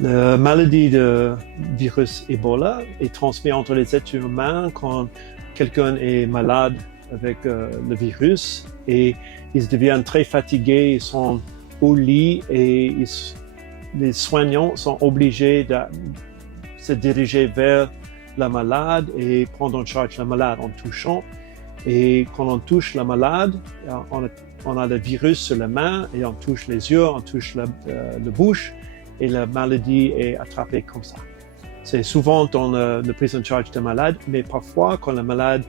La maladie de virus Ebola est transmise entre les êtres humains quand quelqu'un est malade avec le virus et ils deviennent très fatigués, ils sont au lit et les soignants sont obligés de se diriger vers la malade et prendre en charge la malade en touchant. Et quand on touche la malade, on a le virus sur la main et on touche les yeux, on touche la bouche et la maladie est attrapée comme ça. C'est souvent dans la prise en charge de malade, mais parfois quand le malade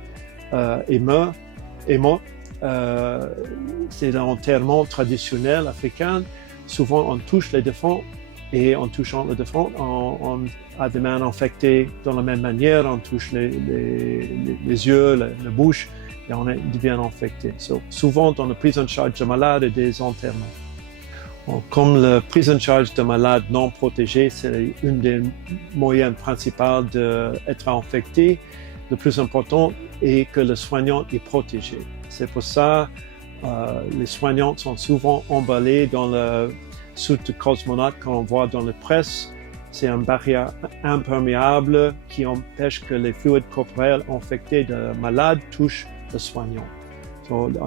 est mort, c'est l'enterrement traditionnel africain. Souvent on touche les défunts et en touchant le défunt, on a des mains infectées de la même manière, on touche les yeux, la bouche et on devient infecté. Souvent dans la prise en charge de malade et des enterrements. Comme la prise en charge de malades non protégés, c'est une des moyens principaux d'être infecté. Le plus important est que le soignant est protégé. C'est pour ça les soignants sont souvent emballés dans le suit de cosmonaute qu'on voit dans la presse. C'est une barrière imperméable qui empêche que les fluides corporels infectés de malades touchent le soignant.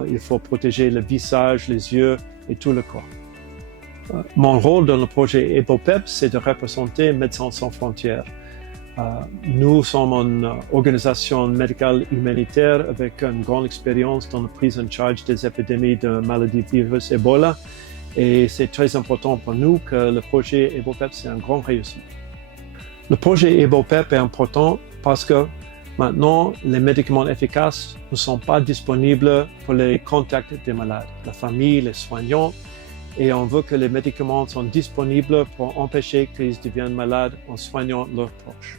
Il faut protéger le visage, les yeux et tout le corps. Mon rôle dans le projet EBOPEP, c'est de représenter Médecins sans frontières. Nous sommes une organisation médicale humanitaire avec une grande expérience dans la prise en charge des épidémies de maladies virus Ebola. Et c'est très important pour nous que le projet EBOPEP c'est un grand réussite. Le projet EBOPEP est important parce que maintenant, les médicaments efficaces ne sont pas disponibles pour les contacts des malades, la famille, les soignants. Et on veut que les médicaments soient disponibles pour empêcher qu'ils deviennent malades en soignant leurs proches.